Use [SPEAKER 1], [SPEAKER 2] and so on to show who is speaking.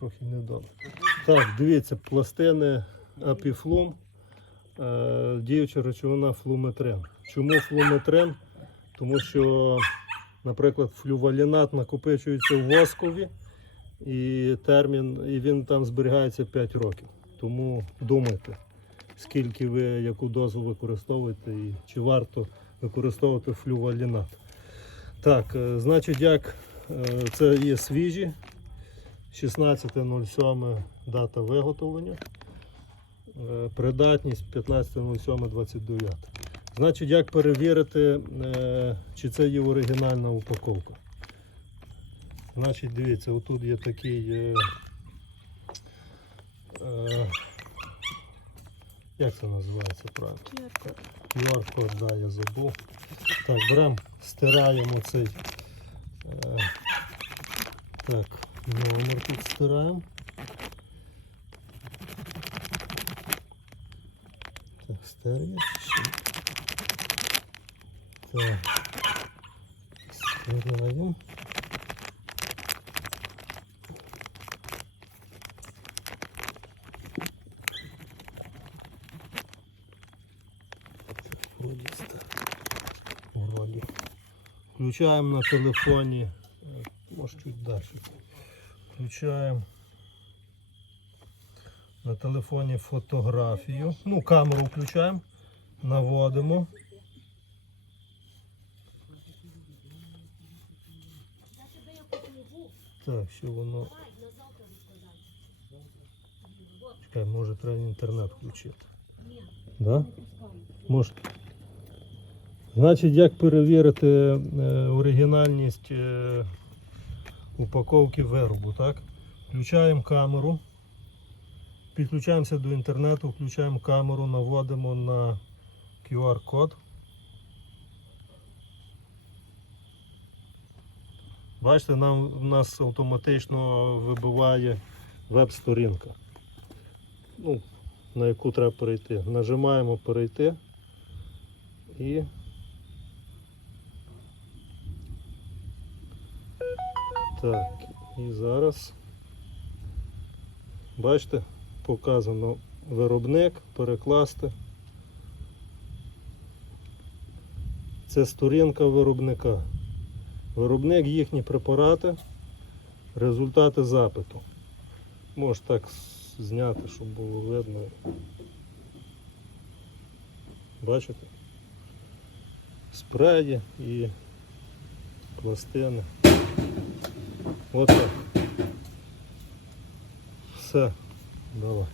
[SPEAKER 1] трохи не недобре. Так, дивіться, пластини апіфлум, е, діюча речовина флуметрин. Чому флуметрин? Тому що, наприклад, флювалінат накопичується в воскові, і термін, і він там зберігається 5 років. Тому думайте, скільки ви, яку дозу використовуєте і чи варто використовувати флювалінат. Так, е, значить, як е, це є свіжі. 16.07 дата виготовлення. Е, Придатність 15.07.29. Значить, як перевірити, е, чи це є оригінальна упаковка. Значить, дивіться, отут є такий. е, Як це називається правильно? QR-код, да, я забув. Так, беремо, стираємо цей. Так, номер тут стираємо. Так, стерли. Так. Стираємо. Вроді стар- Вроді. Включаємо на телефоні. е, Може чуть далі. Включаємо на телефоні фотографію. Ну, камеру включаємо, наводимо. Так, що воно. Чекай, може треба інтернет включити. Да? Може. Значить, як перевірити е, оригінальність е, упаковки виробу, так? Включаємо камеру, підключаємося до інтернету, включаємо камеру, наводимо на QR-код. Бачите, нам у нас автоматично вибиває веб-сторінка, ну, на яку треба перейти. Нажимаємо перейти і Так, і зараз, бачите, показано виробник, перекласти. Це сторінка виробника. Виробник їхні препарати, результати запиту. Можеш так зняти, щоб було видно. Бачите? Спреї і пластини. От так. Все. Давай.